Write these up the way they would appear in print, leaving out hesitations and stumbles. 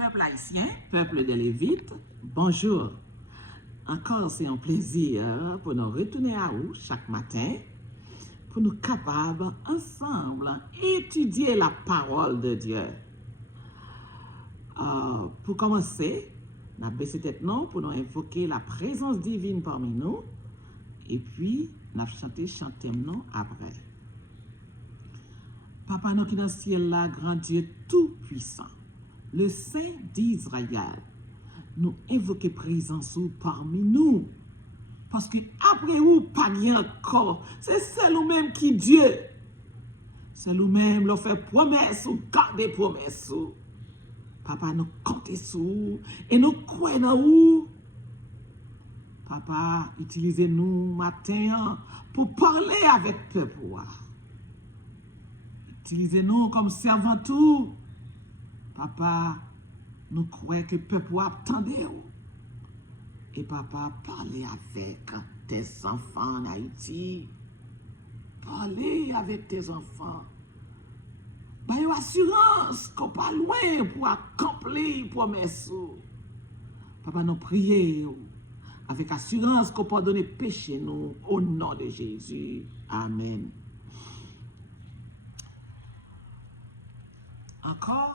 Peuple haïtien, peuple de Lévites, bonjour. Encore, c'est un plaisir pour nous retourner à vous chaque matin, pour nous capables ensemble étudier la parole de Dieu. Pour commencer, on a baissé tête non pour nous invoquer la présence divine parmi nous, et puis on a chanté non après. Papa nous qui dans le ciel là, grand Dieu tout-puissant, le Saint d'Israël, nous invoquer présence parmi nous. Parce que après vous, pas encore, c'est nous-mêmes qui Dieu. C'est nous-mêmes qui fait promesse ou garder promesse. Papa, nous comptons sur vous et nous croyons en vous. Papa, utilisez-nous matin pour parler avec le peuple. Utilisez-nous comme servants tout. Papa, nous croyons que le peuple attendait. Et papa, parlez avec tes enfants en Haïti. Parlez avec tes enfants. Bah, une assurance qu'on pas loin pour accomplir les promesses. Papa, nous prions avec assurance qu'on peut donner péché nous au nom de Jésus. Amen. Encore,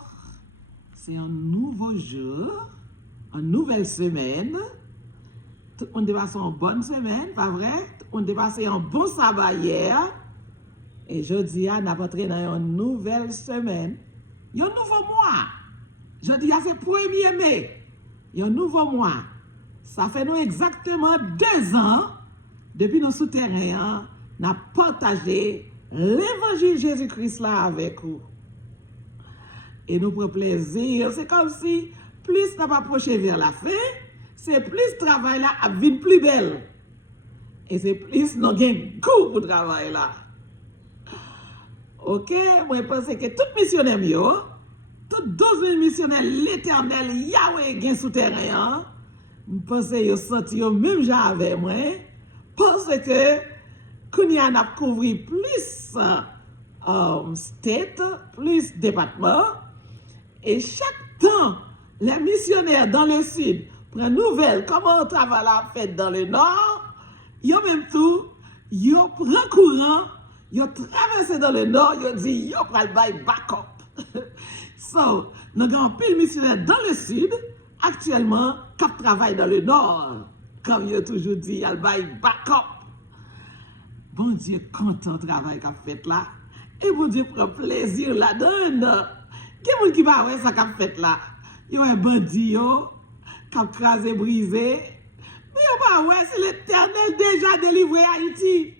c'est un nouveau jour, une nouvelle semaine. Tout le monde dépasse une bonne semaine, pas vrai? Tout le monde dépasse un bon sabbat hier. Et jeudi, on a entré dans une nouvelle semaine. Il y a un nouveau mois. Jeudi, c'est 1er mai. Il y a un nouveau mois. Ça fait nous exactement 2 ans depuis nos souterrains, on a partagé l'évangile Jésus-Christ là avec vous. Et nous prenons plaisir. C'est comme si plus nous approchons vers la fin, c'est plus le travail là a vie plus belle. Et c'est plus nous avons goût pour le travail là. Ok, moi je pense que tout missionnaire, tout 12 missionnaires, l'éternel Yahweh gain souterrain, je pense que vous senti même genre avec moi, parce que qu'on y a couvert plus state, plus département, et chaque temps, les missionnaires dans le sud prennent nouvelle comment on travaille la fête dans le nord, ils même tout, ils prennent courant, ils traversent dans le nord, ils disent ils prennent le backup. So, nous avons pile missionnaires dans le sud, actuellement, qui travaillent dans le nord. Comme ils ont toujours dit, ils ont backup. Bon Dieu, content travail qu'a fait là. Et bon Dieu prend plaisir là-dedans. Qui qui va voir ça qu'a fait là? Il y a un bandit qui a crasé, brisé. Mais il va voir si l'Éternel déjà délivré Haïti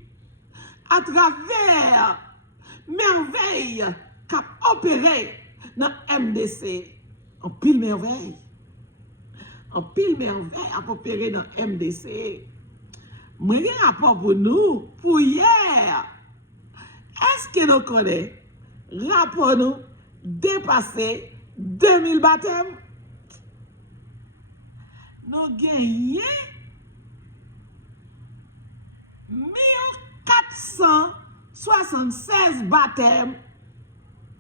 à travers merveille qui a opéré dans MDC. En pile merveille. En pile merveille a opéré dans MDC. Moi, j'ai un rapport pour nous, pour hier. Est-ce que nous connaissons? Rapport nous dépassé 2000 baptêmes. Nous gagnons 1476 baptêmes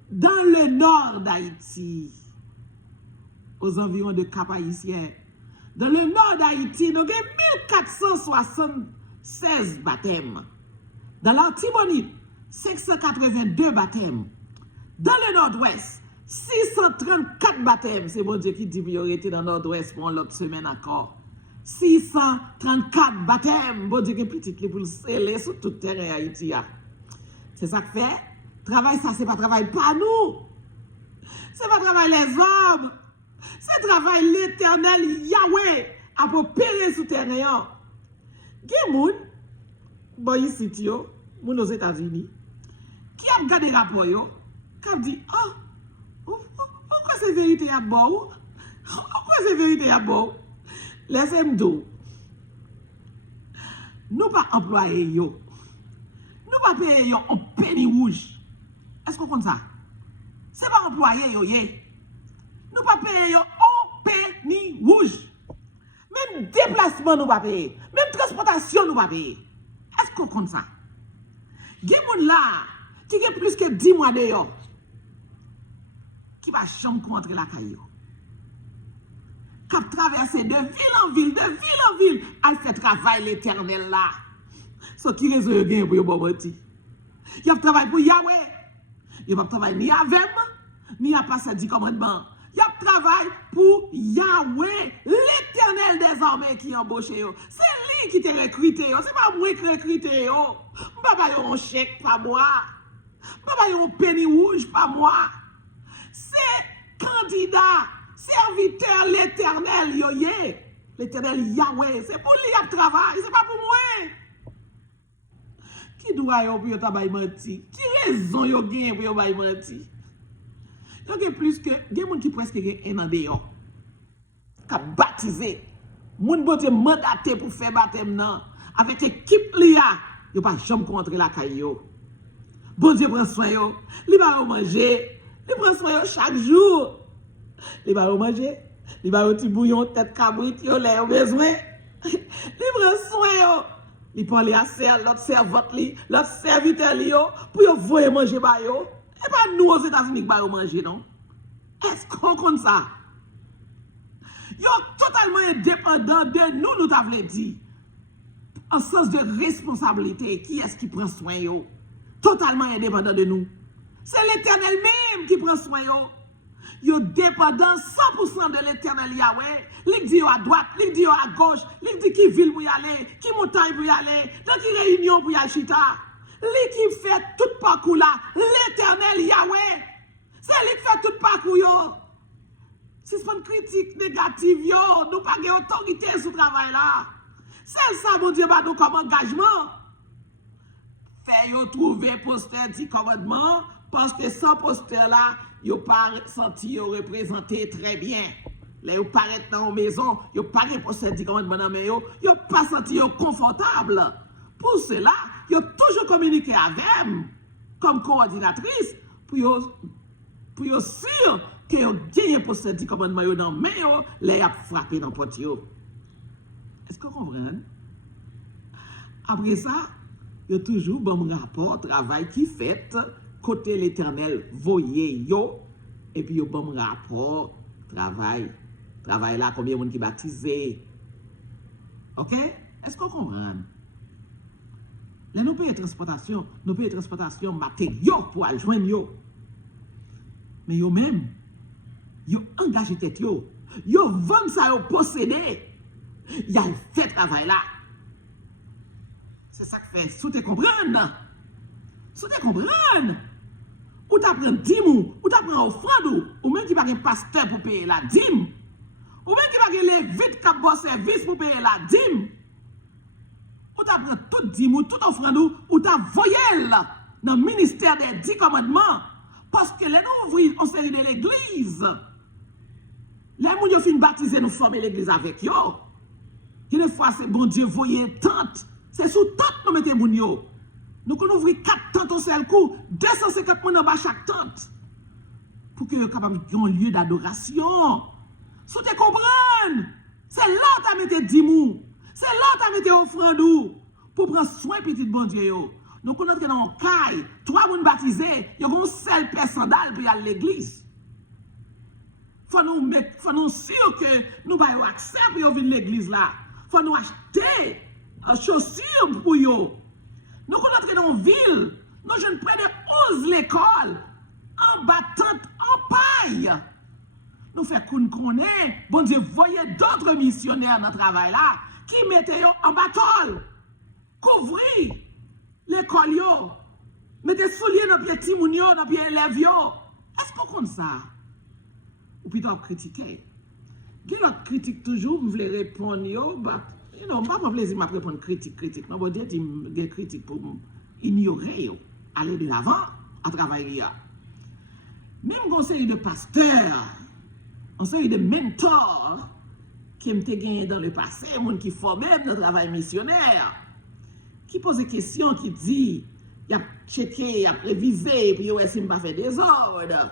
dans le nord d'Haïti, aux environs de Cap-Haïtien. Dans le nord d'Haïti, nous avons 1476 baptêmes. Dans l'Artibonite, 582 baptêmes. Dans le nord-ouest, 634 baptêmes. C'est bon Dieu qui dit priorité dans le nord-ouest pour l'autre semaine encore. 634 baptêmes. Bon Dieu qui petit pour le sceller sur tout terrain Haïti. C'est ça que fait. Travail, ça, c'est pas travail pas nous. C'est pas travail les hommes. C'est travail l'éternel Yahweh à opérer sur terrain. Qui bon ici, moun aux États-Unis, qui a regardé le rapport, qui a dit, pourquoi c'est vérité à bon? Pourquoi c'est vérité à bon? Laissez-moi dire, nous pas employer yo, nous pas payer yo en penny rouge. Est-ce qu'on compte ça? C'est pas employer yo, nous pas payer yo en penny rouge. Même déplacement nous pas payer, même transportation nous pas payer. Est-ce qu'on compte ça? Il y a des gens là qui ont plus que 10 mois de yo, qui va jamais rentrer la caillou. qui a traversé de ville en ville, elle fait travail l'éternel là. Ce qui raison de gain pour bon menti. Il a travaillé pour Yahweh. Il va travailler ni avec ni à passer du commandement. Il a travaillé pour Yahweh, l'éternel des armées qui embauche. C'est lui qui t'a recruté. C'est pas moi qui recruté. Papa, il y a un chèque, pas moi. Papa, il y a un penny rouge, pas moi. C'est candidat, serviteur l'éternel, yoye. L'éternel Yahweh. C'est pour lui qui travaille, c'est pas pour moi. Qui doit yon pour yon tabay menti? Qui raison yon gen pour yon bay menti? Yon gen plus que, gen moun qui presque gen un an de yon. Ka baptisé. Moun bote mandaté pour faire baptême nan. Avec équipe liya, yon pas jamais contre la kay yo. Bon Dieu prend soin yo. Li ba yon manger. Li prend soin yo chaque jour. Li ba yon manger. Li ba yon ti bouillon tête cabrit yo lè yon besoin. Li prend soin yo. Il parle à l'autre servante, l'autre serviteur, pour yon voyer manger par yo. Et pas nous aux États-Unis qui va manger, non? Est-ce qu'on compte ça? Yo totalement indépendant de nous, nous t'avons dit. En sens de responsabilité, qui est-ce qui prend soin yo? Totalement indépendant de nous. C'est l'Éternel même qui prend soin yo. Yo dépendant 100% de l'Éternel Yahweh. Li dit à droite, li dit à gauche, li dit qui ville pour y aller, qui montagne pour y aller, dans qui réunion pour y aller chita. Li qui fait tout parcours là, l'Éternel Yahweh. C'est lui qui fait tout parcours yo. Si c'est une critique négative yo, nous pas de autorité sur le travail là. C'est ça mon Dieu bah nous comme engagement. Fait yo trouver poster du commandement parce que sans poster là, yo pas senti yo représenté très bien. Là, yo paraît dans la maison, yo paraît pour se dire commandement dans yo pas senti yo confortable. Pour cela, yo toujours communiqué avec comme coordinatrice pour yo sûr que yo gagne pour se dire commandement yo dans main yo, là y a frappé dans porte yo. Est-ce que vous comprenez? Après ça, yo toujours bon rapport travail qui fait côté l'Éternel voyez yo et puis yo bon rapport travail là, combien de monde qui baptisé. OK? Est-ce qu'on comprend? Là, nous payons transportation matériaux pour joindre yo. Mais yo même, yo engagé tête yo. Yo vend ça yo possédé. Y a fait travail là. C'est ça que fait. Sous te comprendre? Sous te comprendre? Ou t'apprends dîme ou t'apprends offrande ou même qui pas un pasteur pour payer la dîme. Ou même qui va les vite cap bon service pour payer la dîme. Ou t'apprends tout dîme ou tout offrande ou t'as voyé dans le ministère des 10 commandements. Parce que les nous ouvrons en série de l'église. Les gens qui fin baptiser nous former l'église avec yo. Une fois c'est bon Dieu voyez tente. C'est sous tente nous mettons moun yo. Nous qu'on ouvrir 4 tentes au seul coup, 250 moun en bas chaque tente. Pour que vous capable de un lieu d'adoration. Si tu comprends, c'est là que tu as mis 10 mou. C'est là que tu as mis offrande pour prendre soin petit bon Dieu. Nous connaissons que dans le caille, 3 moun baptisés, il y a une seule personne pour y aller à l'église. Faut nous sûr que nous avons accès pour venir à l'église là. Faut nous acheter des chaussures pour yo. Nous connaissons dans une ville, nous jeunes près de 11 l'école, en battante, en paille. Nous faisons qu'on connaît, bon Dieu, voyez d'autres missionnaires dans le travail là, qui mettent en bâtole, couvrir l'école, mettez souliers dans les pieds timounio, dans les pieds élèves. Est-ce qu'on compte ça? Ou plutôt critiquer? Qui notre critique toujours, vous voulez répondre, non, je ne pas plaisir à répondre critique. Non, bon Dieu, des critiques pour ignorer, aller de l'avant à travailler. Même conseil de pasteur, conseil de mentor, qui me gagné dans le passé, monde qui formait dans le travail missionnaire, qui pose des questions, qui dit, il a checké, il a prévisé, puis il ne pas faire des ordres.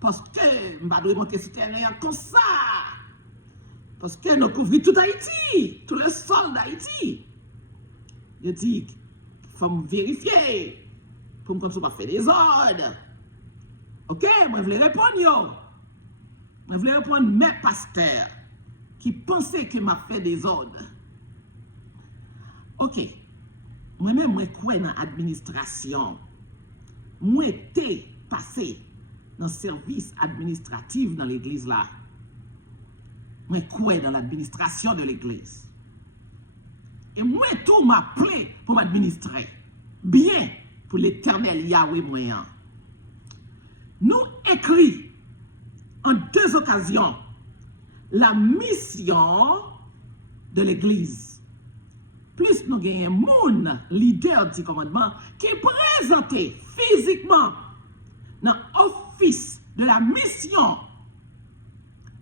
Parce que je ne vais pas monter sur le terrain comme ça. Parce que nous couvrons tout Haïti, tout le sol d'Haïti. Je dis, il faut me vérifier, pour me pas faire des ordres. Ok, moi je voulais répondre. Je voulais reprendre mes pasteurs qui pensaient que m'a fait des ordres. Ok, moi-même, moi, crois dans l'administration. Moi, été passé dans le service administratif dans l'église là. Moi, crois dans l'administration de l'église. Et moi, tout m'a appelé pour m'administrer. Bien pour l'éternel Yahweh moyen. Nous écrit en 2 occasions la mission de l'église. Plus nous gagnons moun leader du commandement qui est présenté physiquement dans l'office de la mission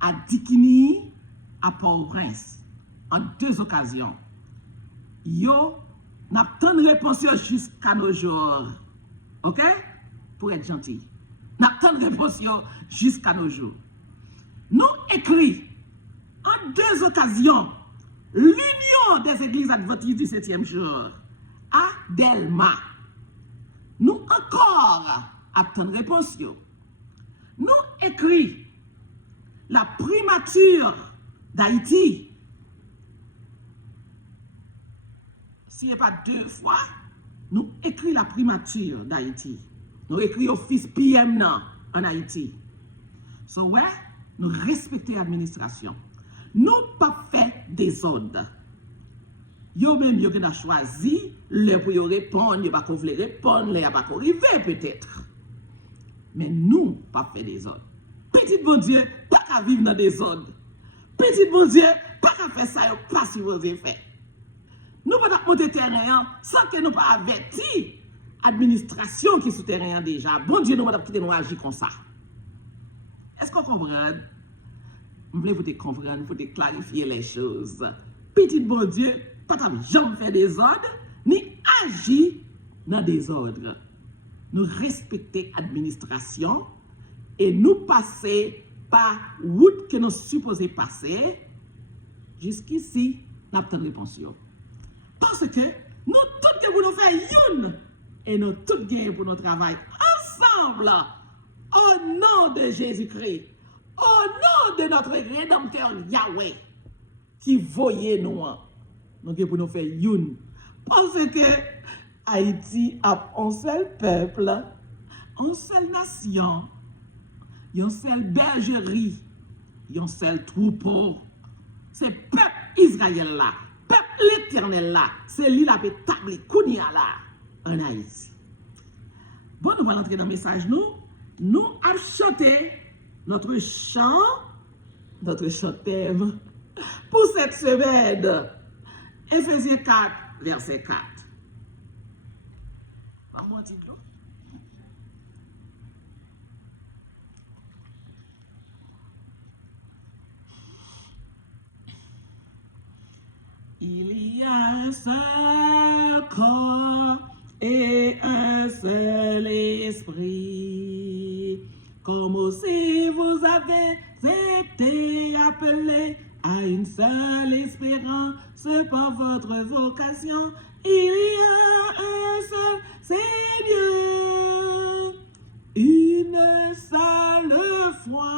à Dikini, à Port-au-Prince, en 2 occasions. Yo n'a pas de réponse jusqu'à nos jours. OK? Pour être gentil. N'a pas de réponse jusqu'à nos jours. Nous écrit en 2 occasions l'Union des églises adventistes du 7e jour à Delma. Nous encore attendons réponse. Nous écrit la primature d'Haïti. S'il n'y a pas 2 fois, nous écrit la primature d'Haïti. Nous écrit office PM non, en Haïti. So ouais, nous respectons l'administration. Nous pas fait des ordres. Yo même yo a choisi le pour yo répondre, yo pas qu'on voulait répondre, le pas qu'on arriver peut-être. Mais nous pas fait des ordres. Petit bon Dieu, pas qu'à vivre dans des ordres. Petit bon Dieu, pas qu'à faire ça, pas si vous avez fait. Nous ne pouvons pas monter terrain sans que nous pas averti l'administration qui est sous terrain déjà. Bon Dieu, nous ne pouvons pas nous agir comme ça. Est-ce qu'on comprend? Je voulais vous comprendre, vous clarifier les choses. Petit bon Dieu, pas comme jamais faire des ordres, ni agir dans des ordres. Nous respecter l'administration et nous passer par route que nous supposons passer. Jusqu'ici, nous avons une réponse. Parce que nous tous pour nous faire une et nous tous gagnons pour nous travailler ensemble au nom de Jésus-Christ, au nom de notre Rédempteur Yahweh qui voyait nous. Nous gagnons pour nous faire une. Parce que Haïti a un seul peuple, une seule nation, une seule bergerie, un seul troupeau. C'est peuple Israël là. Peuple l'éternel là, c'est lui qui a établi Kounia là en Haïti. Bon, nous allons entrer dans le message. Nous avons chanté notre chant thème pour cette semaine. Éphésiens 4, verset 4. Maman, dis-le. Il y a un seul corps et un seul esprit, comme aussi vous avez été appelés à une seule espérance par votre vocation. Il y a un seul Seigneur, une seule foi,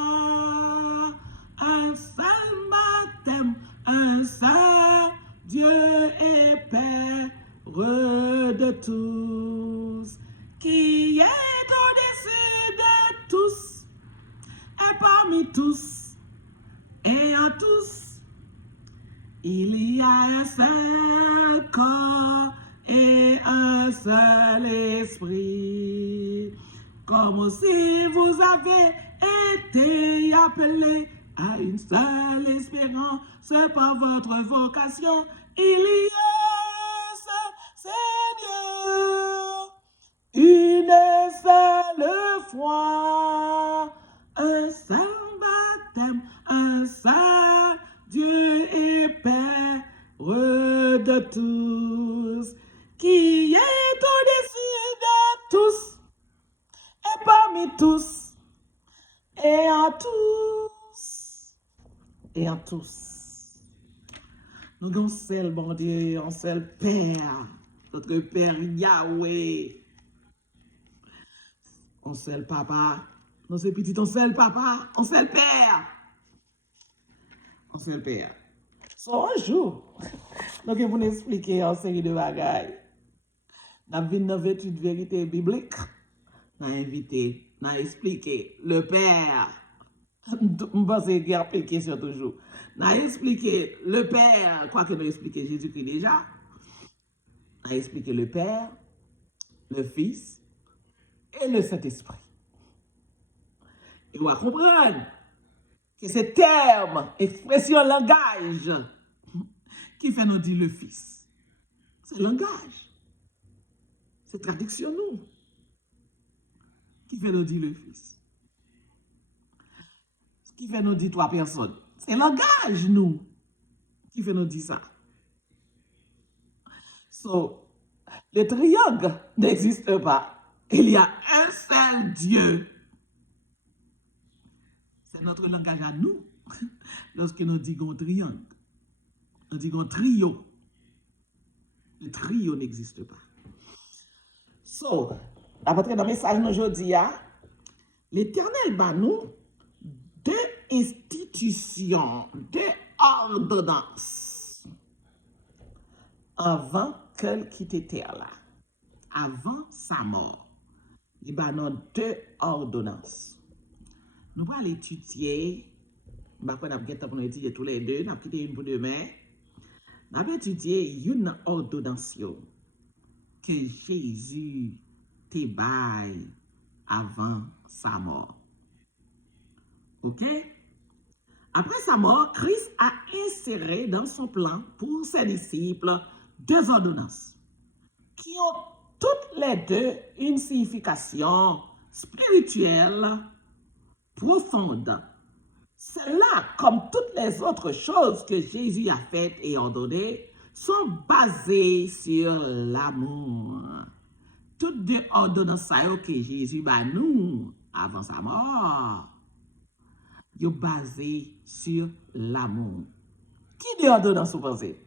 un seul baptême, un seul Dieu et Père de tous, qui est au-dessus de tous, et parmi tous, et en tous, il y a un seul corps et un seul esprit, comme aussi vous avez été appelés à une seule espérance par votre vocation. Il y a un seul Seigneur, une seule foi, un seul baptême, un seul Dieu et Père de tous, qui est au-dessus de tous, et parmi tous, et en tous, et en tous. Nous avons un seul bon Dieu, un seul Père, notre Père Yahweh, un seul Papa, nous sommes petits, un seul Papa, un seul Père, un seul Père. So, un jour, donc, vous nous expliquer en série de bagailles. Nous avons une étude vérité biblique. Nous avons invité, nous avons expliqué le Père. Je pense qu'il y a une question toujours. Nous avons expliqué le Père, quoi que nous expliqué Jésus-Christ déjà. Nous avons expliqué le Père, le Fils et le Saint-Esprit. Et on va comprendre que ces termes, expression, langage, qui fait nous dire le Fils. C'est langage. C'est traduction nous. Qui fait nous dire le Fils. Ce qui fait nous dire trois personnes. C'est langage nous. Qui fait nous dire ça. So, le triangle n'existe pas. Il y a un seul Dieu. C'est notre langage à nous. Lorsque nous disons triangle. Nous disons trio. Le trio n'existe pas. So, à partir d'un message aujourd'hui, l'Éternel bat nous deux institutions, deux ordonnances avant qu'elle quitte terre là, avant sa mort. Il bat nous deux ordonnances. Nous allons l'étudier. Nous allons étudier tous les deux. Nous allons quitter une pour demain. Nous allons étudier une ordonnance que Jésus te baille avant sa mort. OK? Après sa mort, Christ a inséré dans son plan pour ses disciples deux ordonnances qui ont toutes les deux une signification spirituelle profonde. Cela, comme toutes les autres choses que Jésus a faites et ordonnées, sont basées sur l'amour. Toutes deux ordonnances que Jésus a nous avant sa mort, sont basées sur l'amour. Qui deux ordonnances vous pensez?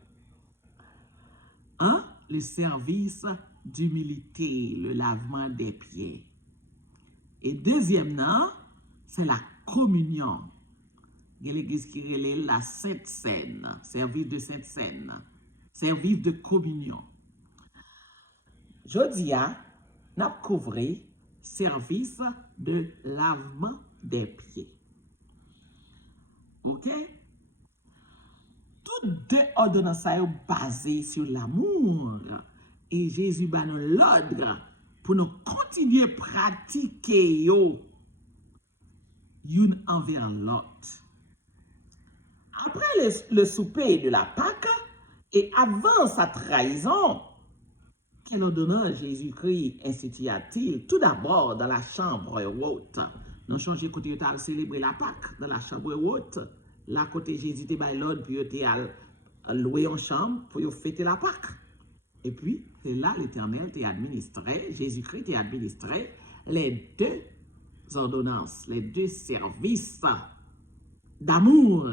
Un, le service d'humilité, le lavement des pieds. Et deuxième, c'est la communion. Il y a l'église qui relève la Sainte Seine, service de Sainte Seine, service de communion. Jeudi, nous avons couvert service de lavement des pieds. OK? Toutes deux ordonnances sont basées sur l'amour. Et Jésus a nous l'ordre pour nous continuer à pratiquer l'une envers l'autre. Après le souper de la Pâque et avant sa trahison, quelle ordonnance Jésus-Christ institua-t-il tout d'abord dans la chambre haute? Nous changeons côté de célébrer la Pâque dans la chambre haute. Là, côté Jésus te bail l'ordre, puis tu as loué en chambre pour fêter la Pâque. Et puis, c'est là l'Éternel t'a administré, Jésus-Christ t'a administré les deux ordonnances, les deux services d'amour.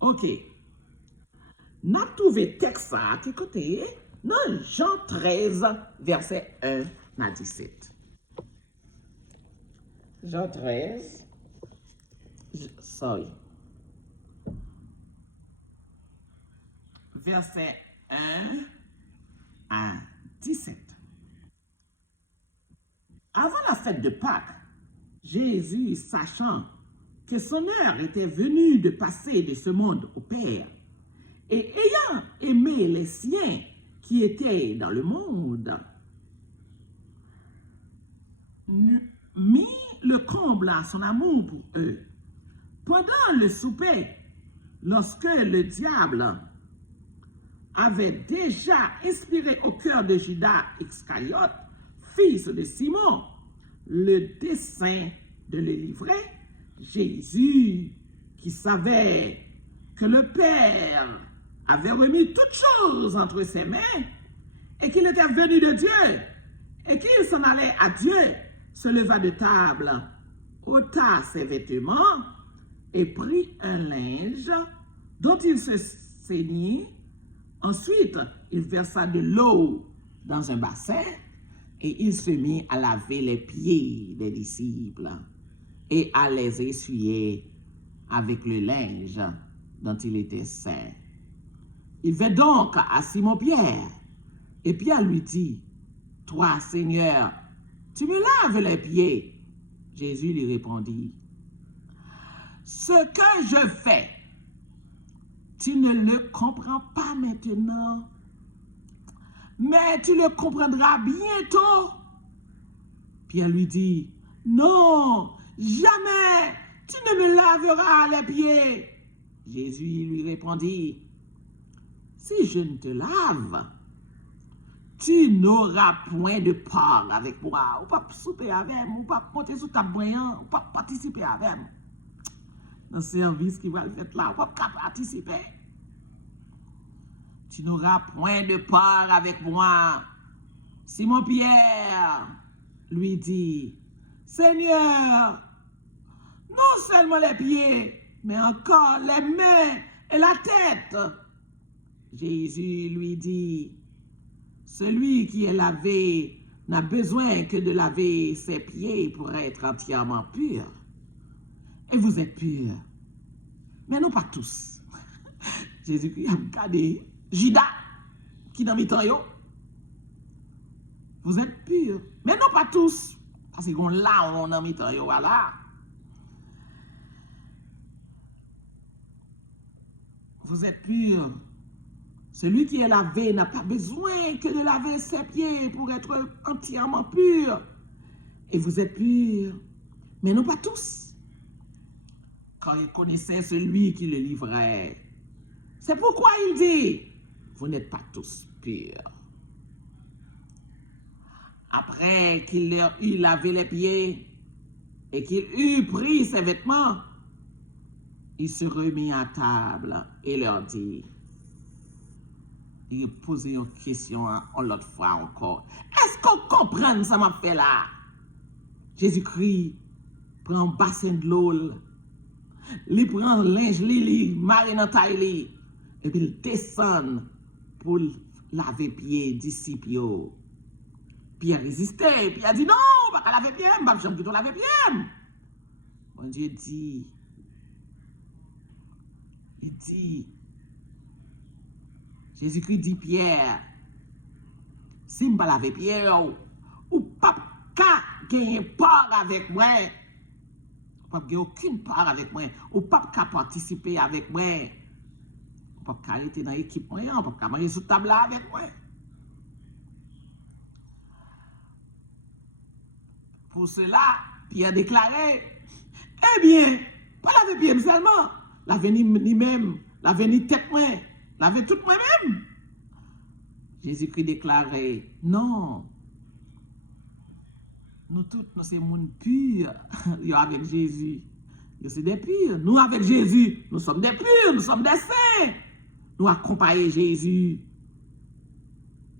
OK. Nous avons trouvé texte qui côté dans Jean 13, verset 1 à 17. Jean 13, verset 1 à 17. Avant la fête de Pâques, Jésus, sachant que son heure était venue de passer de ce monde au Père, et ayant aimé les siens qui étaient dans le monde, mit le comble à son amour pour eux. Pendant le souper, lorsque le diable avait déjà inspiré au cœur de Judas Iscariote, fils de Simon, le dessein de le livrer, Jésus, qui savait que le Père avait remis toutes choses entre ses mains et qu'il était venu de Dieu et qu'il s'en allait à Dieu, se leva de table, ôta ses vêtements et prit un linge dont il se ceignit. Ensuite, il versa de l'eau dans un bassin et il se mit à laver les pieds des disciples et à les essuyer avec le linge dont il était saint. Il vint donc à Simon-Pierre, et Pierre lui dit, « Toi, Seigneur, tu me laves les pieds. » Jésus lui répondit, « Ce que je fais, tu ne le comprends pas maintenant, mais tu le comprendras bientôt. » Pierre lui dit, « Non, jamais, tu ne me laveras les pieds. » Jésus lui répondit, « Si je ne te lave, tu n'auras point de part avec moi, ou pas souper avec moi, ou pas monter sous ta boyant, ou pas participer avec moi. Dans le service qui va le faire là, ou pas participer. Tu n'auras point de part avec moi. » Simon-Pierre lui dit, « Seigneur, non seulement les pieds, mais encore les mains et la tête. » Jésus lui dit, « Celui qui est lavé n'a besoin que de laver ses pieds pour être entièrement pur. Et vous êtes purs, mais non pas tous. » Jésus-Christ a regardé Judas, qui dans mi-temps yo. Vous êtes purs, mais non pas tous. Parce qu'on là, on a mi-temps yo, voilà. Vous êtes purs. Celui qui est lavé n'a pas besoin que de laver ses pieds pour être entièrement pur. Et vous êtes purs, mais non pas tous. Quand il connaissait celui qui le livrait, c'est pourquoi il dit, vous n'êtes pas tous purs. Après qu'il leur eut lavé les pieds et qu'il eut pris ses vêtements, il se remit à table et leur dit, il a posé une question l'autre fois encore. Est-ce qu'on comprend ça m'a fait là? Jésus-Christ prend un bassin de l'eau, il prend linge, il marie dans taille, et puis il descend pour laver pieds disciples. Pierre résistait, Pierre dit non, pas qu'à laver pieds, je ne vais pas laver pieds. Bon Dieu dit, Jésus-Christ dit Pierre, si je ne vais pas laver pieds, ou pas gagner part avec moi, ou pas gagner aucune part avec moi, ou pas participer avec moi, ou pas arrêter dans l'équipe, ou pas manger sous table avec moi. Pour cela, Pierre déclarait, eh bien, pas laver pieds seulement, laver ni même, laver ni tête moi, laver tout moi-même. Jésus-Christ déclarait, non, nous tous, nous sommes monde purs, avec Jésus. Nous sommes des purs. Nous, avec Jésus, nous sommes des purs, nous sommes des saints. Nous accompagnons Jésus.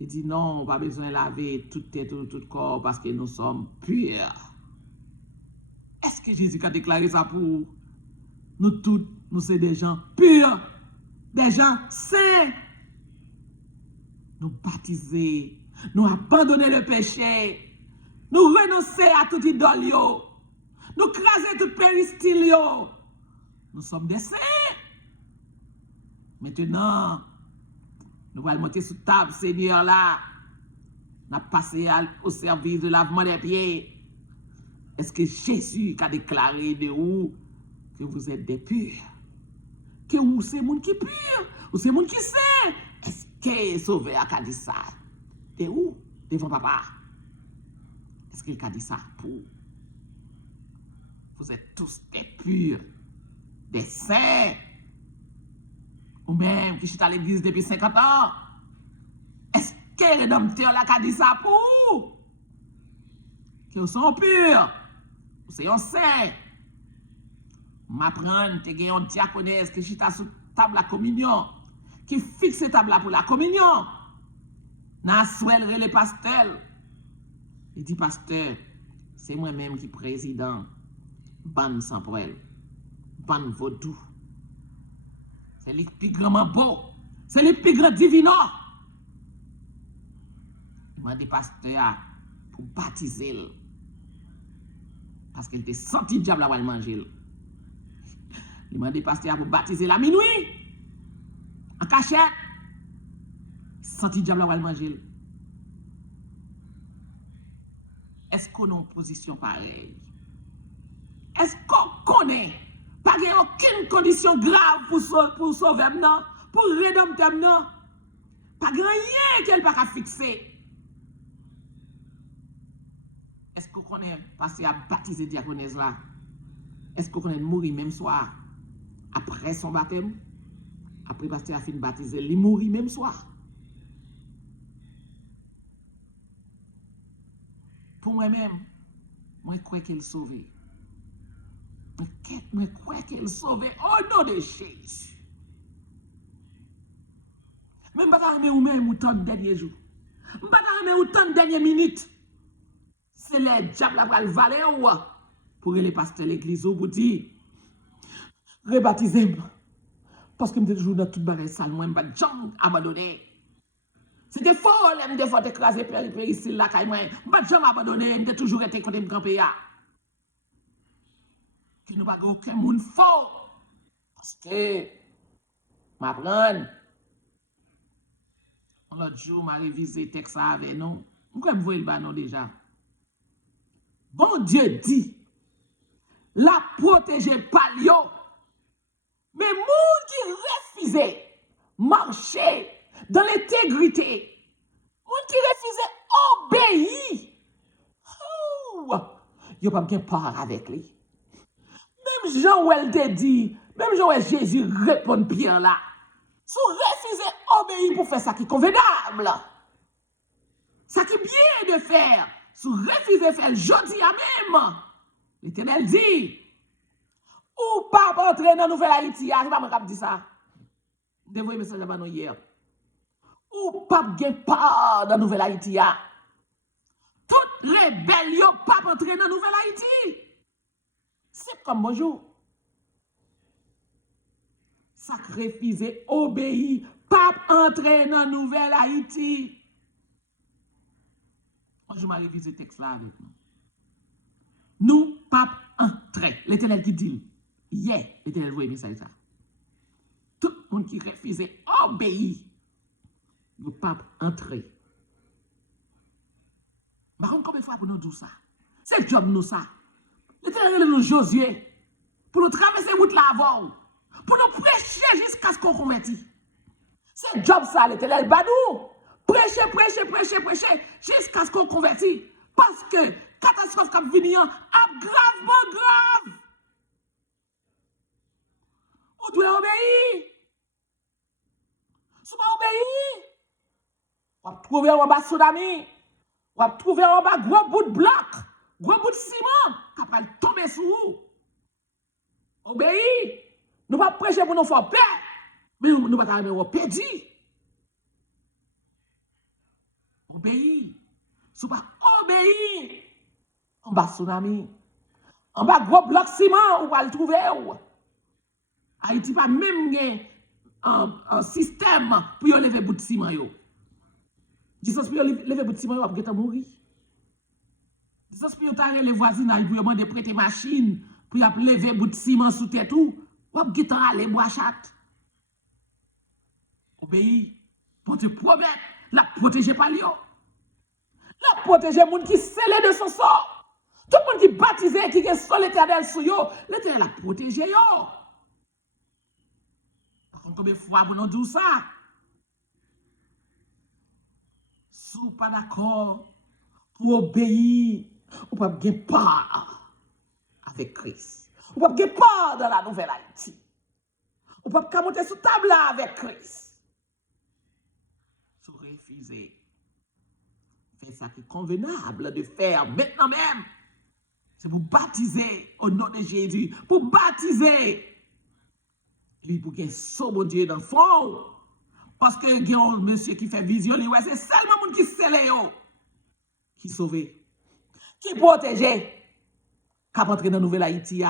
Il dit non, pas besoin de laver toute tête ou tout corps parce que nous sommes purs. Est-ce que Jésus a déclaré ça pour nous tous? Nous sommes des gens purs, des gens saints. Nous baptiser, nous abandonner le péché, nous renoncer à tout idole, nous craser tout péristyle. Nous sommes des saints. Maintenant, nous allons monter sous table, Seigneur, là. Nous allons passer au service de lavement des pieds. Est-ce que Jésus a déclaré de vous que vous êtes des purs? Que vous, c'est monde qui est pur? Ou c'est monde qui sait? Est-ce que Sauveur a dit ça? De où? Devant papa. Est-ce qu'il a dit ça pour? Vous êtes tous des purs, des saints. Ou même qui sont à l'église depuis 50 ans. Est-ce que le rédempteur a dit ça pour? Que vous sont purs. Vous êtes saints. M'apprendre que vous avez un diaconesse qui est sur table la communion, qui fixe la table pour la communion. N'a souhaité le pasteur. Il dit, pasteur, c'est moi-même qui président. Ban sans poêle. Ban vaudou. C'est le plus grand beau. C'est le plus grand divino. Il m'a dit, pasteur, pour baptiser. Parce qu'il était senti le diable à manger. Il m'a dit pasteur pour baptiser la minuit. En cachette. Senti diable va le manger. Est-ce qu'on a une position pareille? Est-ce qu'on connaît? Pas qu'il y a aucune condition grave pour sauver non, pour rédempter non. Pas grand rien qu'elle pas fixer. Est-ce qu'on connaît passer à baptiser diaconesse là? Est-ce qu'on connaît mourir même soir après son baptême? Après pasteur a fini baptiser, il mourit même soir. Pour moi-même, moi crois qu'elle sauvé. Moi crois qu'elle sauvé au nom de Jésus. Même pas aimer ou même autant de derniers jours. Pas aimer autant de dernières minutes. C'est les diables qui vont le valer pour les pasteurs de l'église pour dire rebaptisez-moi. Parce que je suis toujours dans toute bagaille sale, moi, je ne vais pas abandonner. C'était faux, je me fois écraser péricile là, je ne vais pas abandonner, je toujours été côté de grand pays. Que nous n'avons aucun monde faux. Parce que, je m'apprends. L'autre jour, je révisé le texte avec nous. Je me vois le nous déjà. Bon Dieu dit, la protéger pas yo. Mais moun qui refuse marcher dans l'intégrité, moun qui refuse obéir, yo pas bien part avec lui. Même Jean où elle te dit, même Jean où Jésus répond Pierre là. Si vous refusez obéir pour faire ça qui est convenable, ça qui est bien de faire, si vous refusez faire jeudi à même, l'Éternel dit, ou pas entrer dans la nouvelle Haïti, je ne sais pas comment dire ça. Je vous message avant hier. Ou pas gen part dans la nouvelle Haïti. Toute rébellion pas entrer dans la nouvelle Haïti. C'est comme bonjour. Sacrifier, obéir, pas entrer dans la nouvelle Haïti. Je vais réviser le texte là avec nous. Nous, pas entrer. L'Éternel qui dit, yeah, l'Éternel voit ça. Tout le monde qui refuse obéir, ne pas entrer. Par contre, combien de fois pour nous dire ça? C'est le job nous ça. L'Éternel nous Josué pour nous traverser route là avant, pour nous prêcher jusqu'à ce qu'on convertit. C'est le job ça, l'Éternel badou. Prêcher jusqu'à ce qu'on convertit. Parce que catastrophe qui vient a gravement grave. On doit obéir. Si on obéir, on va trouver en bas tsunami. On va trouver en bas gros bout de bloc, gros bout de ciment qui va tomber sur vous. Obéir. Nous ne pas prêcher pour nous faire peur, mais nous ne pas faire perdu. Obéir. Si on pas obéir, en bas tsunami, en bas gros bloc ciment, on va le trouver. Haïti pas même un système pour lever bout de ciment yo. Distance pour lever bout de ciment yo après ta mourir. Distance pour tarer les voisinages pour demander prêter machine pour lever bout de ciment sous tête tout, ou ap getan aller bois chat. Obéir pour te promettre la protéger pas yo. La protéger moun qui scellé de son sort. Tout le monde qui baptisé qui est sur l'Éternel sous yo, l'Éternel la protéger yo. Combien de fois vous nous dites ça? Si vous pas d'accord pour obéir, vous ne pouvez pas part avec Christ. Vous ne pouvez pas part dans la nouvelle Haïti. Vous ne pouvez pas monter sous table avec Christ. Si vous refusez, faites ça qui est convenable de faire maintenant même. C'est pour baptiser au nom de Jésus. Pour baptiser. Lui pour qu'il sauve mon Dieu dans le fond. Parce que il y a un monsieur qui fait vision, c'est seulement moun qui scellé qui sauve, qui protège, qui rentre dans Nouvelle Haïti.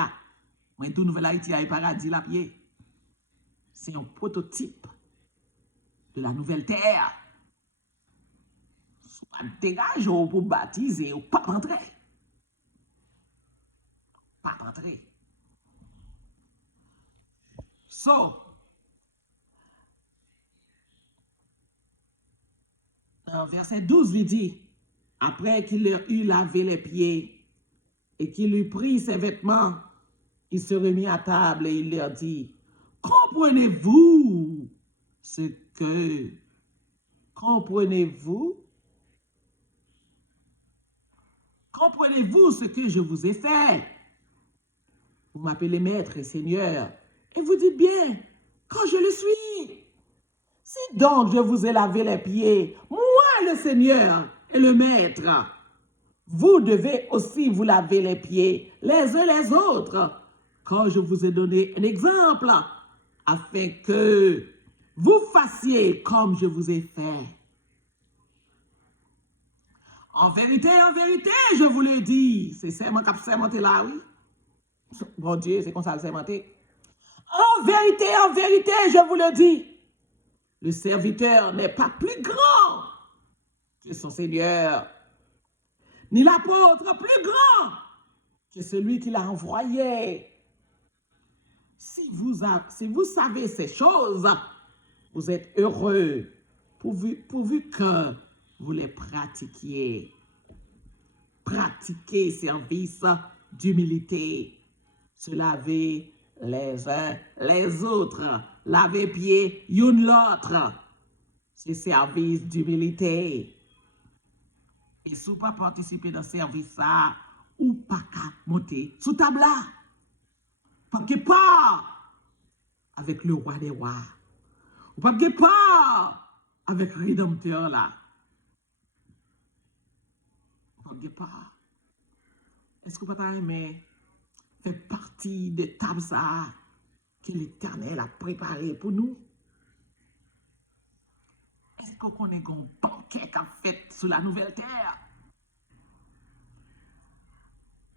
Mais tout Nouvelle Haïti est paradis la pied. C'est un prototype de la nouvelle terre. Soit dégage pour baptiser ou pas rentrer. Pas rentrer. So, dans verset 12, il dit, après qu'il leur eut lavé les pieds et qu'il eut pris ses vêtements, il se remit à table et il leur dit, comprenez-vous ce que, comprenez-vous, comprenez-vous ce que je vous ai fait? Vous m'appelez maître et seigneur, et vous dites bien, quand je le suis. Si donc je vous ai lavé les pieds, moi le Seigneur et le Maître, vous devez aussi vous laver les pieds les uns les autres, quand je vous ai donné un exemple, afin que vous fassiez comme je vous ai fait. En vérité, je vous le dis, c'est serment qu'a sermenté là, oui. Bon Dieu, c'est comme ça le sermenté. En vérité, je vous le dis, le serviteur n'est pas plus grand que son Seigneur, ni l'apôtre plus grand que celui qui l'a envoyé. Si vous savez ces choses, vous êtes heureux, pourvu que vous les pratiquiez. Pratiquez service d'humilité, se laver les uns les autres, laver pieds l'un l'autre. C'est service d'humilité. Et si vous ne pas participer dans ce service, ou pas qu'à monter sous table là. Pas que pas avec le roi des rois. Ou pas que pas avec le rédempteur là. Pas que pas. Est-ce que vous pas aimé faire partie de table ça que l'Éternel a préparé pour nous? Est-ce qu'on connaît un banquet qu'a fait sur la nouvelle terre?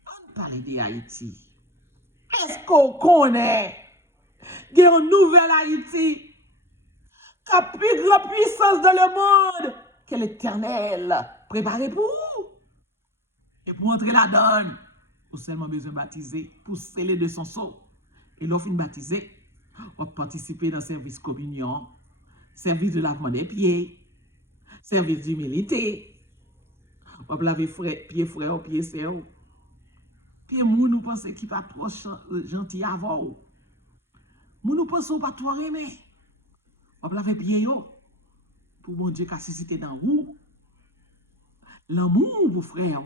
On parle de Haïti. Est-ce qu'on connaît qu'il y a une nouvelle Haïti qui a plus grande puissance dans le monde que l'Éternel préparé pour vous? Et pour entrer là-dedans, vous seulement besoin de baptiser pour sceller de son sceau. Et l'offre de baptiser, on va participer dans le service communion, service de lavement des pieds, service d'humilité. On va laver pieds frères, pieds sœurs. Puis nous pensons qu'il pas trop gentil avant. Nous pensons pas trop aimer. On va laver pieds pour mon Dieu qui a suscité dans vous. L'amour pour frère,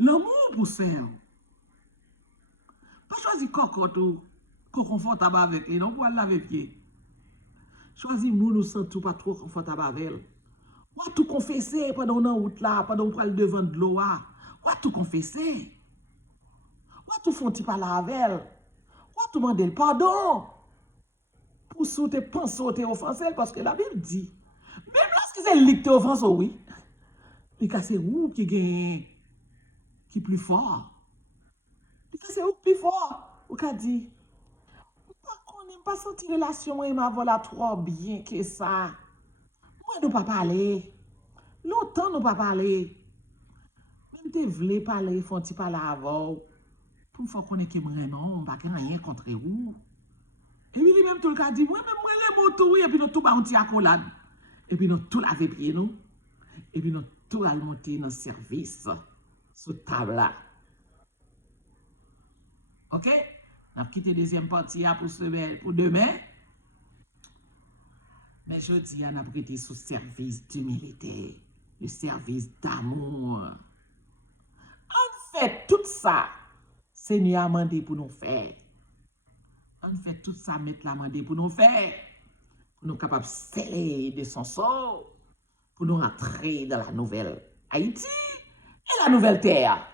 l'amour pour sœur. Pas choisir cocotte ou confortable avec elle, non pour laver pieds. Choisis nous sentons pas trop confortable avec elle. On va tout confesser pendant une route là, pendant qu'on devant de l'eau. On va tout confesser. On va tout faire un petit parler avec elle. On va tout demander le pardon. Pour sauter, penser sauter offensé, parce que la Bible dit, même lorsque c'est lui qui t'offense, oui, c'est où qui est plus fort. C'est où plus fort. Ou qu'a dit, on n'aime pas sentir relation et ma voilà trop bien que ça. Moi, nous pas parler. Longtemps, nous pas parler. Même te voulez parler, faut-il parler avant. Pour me faire connaître que moi, non, pas rien contre vous. Et puis, lui-même, tout le cas dit, moi, même moi, les mots, tout, et puis nous tout bas, on tire accolade. Et puis nous tout laver pied, nous. Et puis nous tout allons monter dans le service, sous table là. Ok? On a quitté la deuxième partie pour demain. Mais je dis, on a prêté sous service d'humilité, le service d'amour. On fait tout ça, Seigneur a demandé pour nous faire. On fait tout ça, mettre la demandé pour nous faire. Pour nous capables de sceller de son sort, pour nous entrer dans la nouvelle Haïti et la nouvelle terre.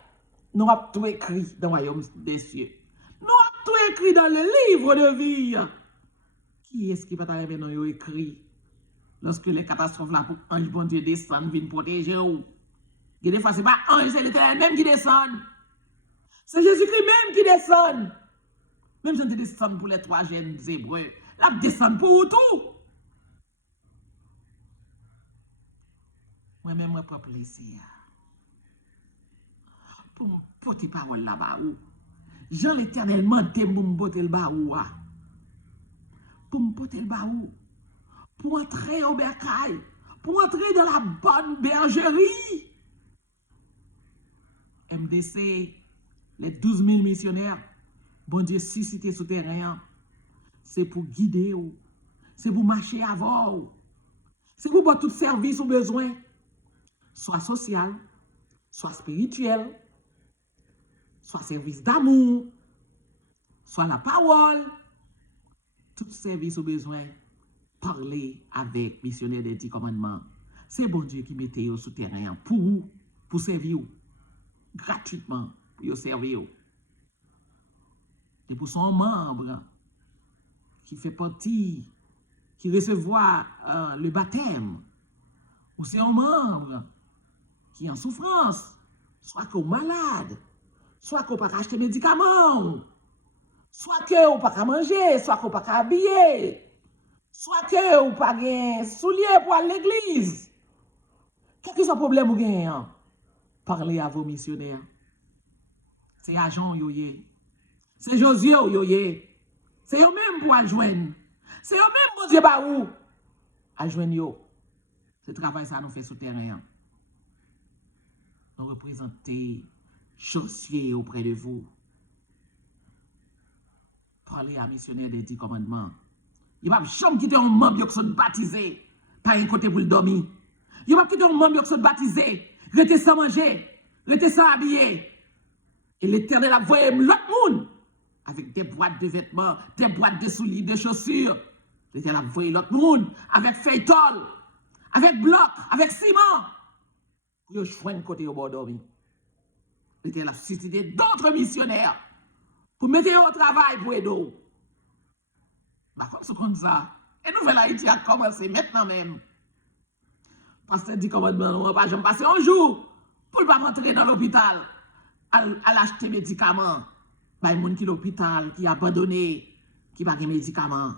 Nous avons tout écrit dans le royaume des cieux. Nous avons tout écrit dans le livre de vie. Qui est-ce qui va t'arriver dans le écrit? Lorsque les catastrophes là pour ange bon Dieu descendent, viennent protéger ou. Et des fois, ce n'est pas ange, c'est l'Éternel même qui descend. C'est Jésus-Christ même qui descend. Même si on descend pour les 3 jeunes hébreux, là, descend pour tout. Moi-même, moi, pas plaisir. Pour me porter parole là-bas. Jean l'Éternel m'a demandé pour me porter le bas. pour me porter le baou, pour entrer au bercail, pour entrer dans la bonne bergerie. MDC, les 12 000 missionnaires, bon Dieu, si cité souterrain, c'est pour guider, c'est pour marcher avant, c'est pour voir tout service au besoin, soit social, soit spirituel, soit service d'amour, soit la parole, tout service au besoin, parler avec missionnaire des 10 commandements. C'est bon Dieu qui mette au souterrain pour vous, pour servir vous, gratuitement, pour vous servir. Et pour son membre qui fait partie, qui recevra le baptême, ou c'est un membre qui est en souffrance, soit qu'on est malade, soit qu'on ne peut pas acheter médicaments, soit qu'on ne peut pas manger, soit qu'on ne peut pas habiller, soit qu'on ne peut pas souliers pour aller à l'église. Quel que soit le problème vous gagnez, parlez à vos missionnaires. C'est agent yoye. C'est Josué yoye. C'est eux même pour adjoindre. C'est eux même pour Dieu ba ou. Adjoindre yo. Ce travail ça nous fait souterrain. Nous représenter Josué auprès de vous. Parlez à missionnaire des 10 commandements. Il va jamais quitter un membre qui sont baptisé par un côté pour le dormir. Il va quitter un membre qui sont baptisé, rester sans manger, rester sans habiller. Et l'Éternel a envoyé l'autre monde avec des boîtes de vêtements, des boîtes de souliers, de chaussures. L'Éternel a envoyé l'autre monde avec feuille tôle, avec bloc, avec ciment. Pour joindre côté au bord dormir. L'Éternel a suscité d'autres missionnaires pour mettre au travail pour aider. Comme ça. Et nouvelle Haïti a commencé maintenant même. Parce que dit commandement, on va pas jamais passer un jour pour ne pas rentrer dans l'hôpital à acheter médicaments. Il y a des gens qui sont l'hôpital, qui abandonné, qui n'ont pas de médicaments.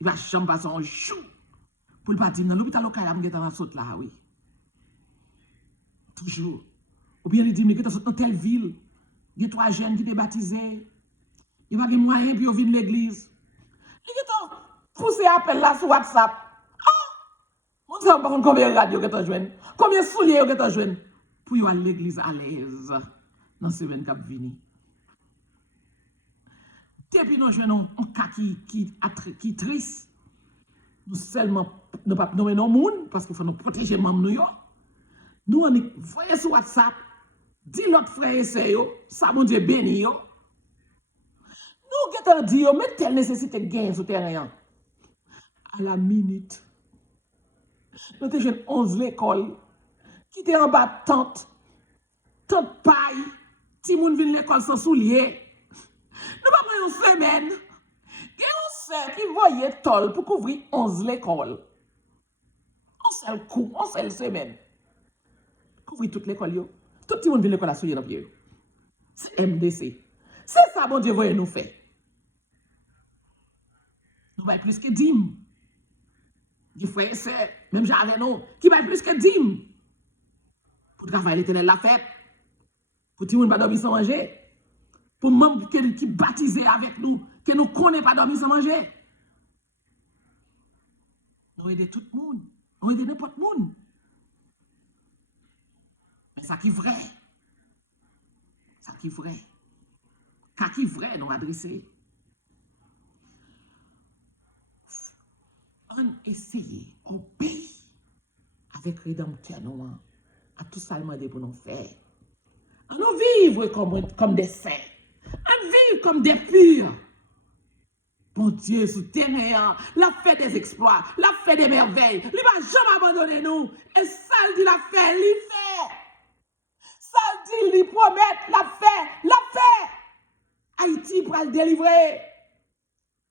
Il va jamais passer un jour pour ne pas dire dans l'hôpital local, il y a un saute là, oui. Toujours. Ou bien il dit, mais que dans telle ville, il y a 3 jeunes qui sont baptisés. Il n'y a pas de moyens pour venir à l'église. Il y a poussé appel là sur WhatsApp. On ne sait pas combien de radio que tu as joué, combien de souliers que tu as joué pour aller à l'église à l'aise dans ce semaine qui vient. Depuis nous jouons un cas qui triste, nous seulement ne pas nommer nos monde parce qu'il faut nous protéger les membres. Nous voyons sur WhatsApp, dis l'autre frère et sœur, ça mon Dieu béni. Nous avons dit, mais telle nécessité de gain sur le terrain. À la minute. Nous avons jeune 11 l'école, qui était en bas de tente paille, si moun vient l'école sans soulier. Nous pas une semaine. Il y a un seul qui voyait tol pour couvrir 11 l'école. Un seul coup, une seule semaine. Couvrir toute l'école. Tout le monde vient l'école à souiller dans le pied. C'est MDC. C'est ça, bon Dieu, voyez nous faire. Nous va plus que 10. Du frère et sœur, même j'avais non, qui va plus que 10. Pour travailler l'Éternel la fête. Pour tout le monde pas dormir sans manger. Pour membres qui baptisés avec nous, que nous ne connaissons pas dormir sans manger. Nous aidons tout le monde. Nous aidons n'importe qui. Mais ça qui est vrai. Ça qui est vrai. Ça qui est vrai, nous adresser. On essaye, on paye avec rédempteur nous à tout ça demandé pour nous faire. On nous vivre comme des saints. On vivre comme des purs. Bon Dieu, sous terrain, l'a fait des exploits, l'a fait des merveilles. Il ne va jamais abandonner nous. Et ça, il dit l'a fait, il fait. Ça, il dit, il promet, l'a fait, l'a fait. Haïti pour le délivrer.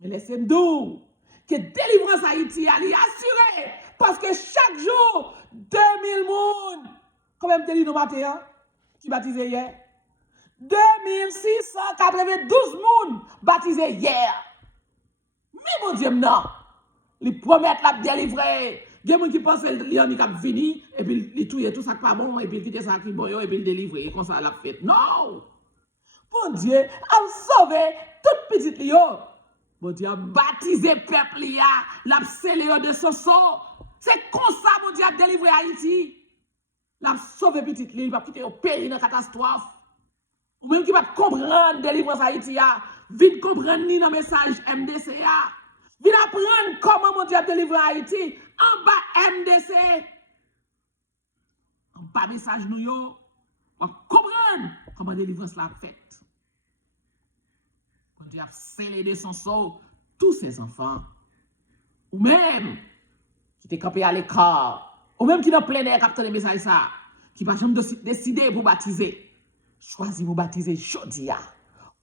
Mais laissez-moi dire que délivrance Haïti est assurée. Parce que chaque jour, 2000 personnes, combien de nous matin, qui baptisé hier? 2692 personnes baptisées hier. Mais mon Dieu, non. Ils promettent la délivrer. Il y a des gens qui pensent que l'Iran est fini, et puis ils tuent tout ça qui n'est pas bon, et puis ils quittent ça qui est bon, et puis ils délivrent, et comme ça, la fête. Non! Bon Dieu, a sauvé toute petite Lyon. Bon Dieu a baptisé peuple, l'a scellé de son sang. C'est comme ça, mon Dieu a délivré Haïti. L'a sauvé petite l'île, va quitter au pays dans catastrophe. Ou même qui va comprendre délivrance Haïti, vite comprendre ni dans message MDC. Vite apprendre comment mon Dieu a délivré Haïti en bas MDC. En bas message nous yo, on comprendre comment délivrance l'a faite. Mon Dieu a scellé de son sceau tous ses enfants. Ou même qui t'est campé à l'écart, ou même qui dans plein air capte les messages ça, qui va jamais décider pour baptiser. Choisis vous baptiser aujourd'hui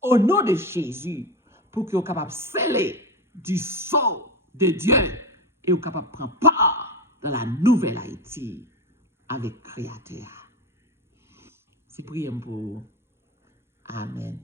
au nom de Jésus pour que vous capable de sceller du sceau de Dieu et vous capable de prendre part dans la nouvelle Haïti avec Créateur. C'est prière pour Amen.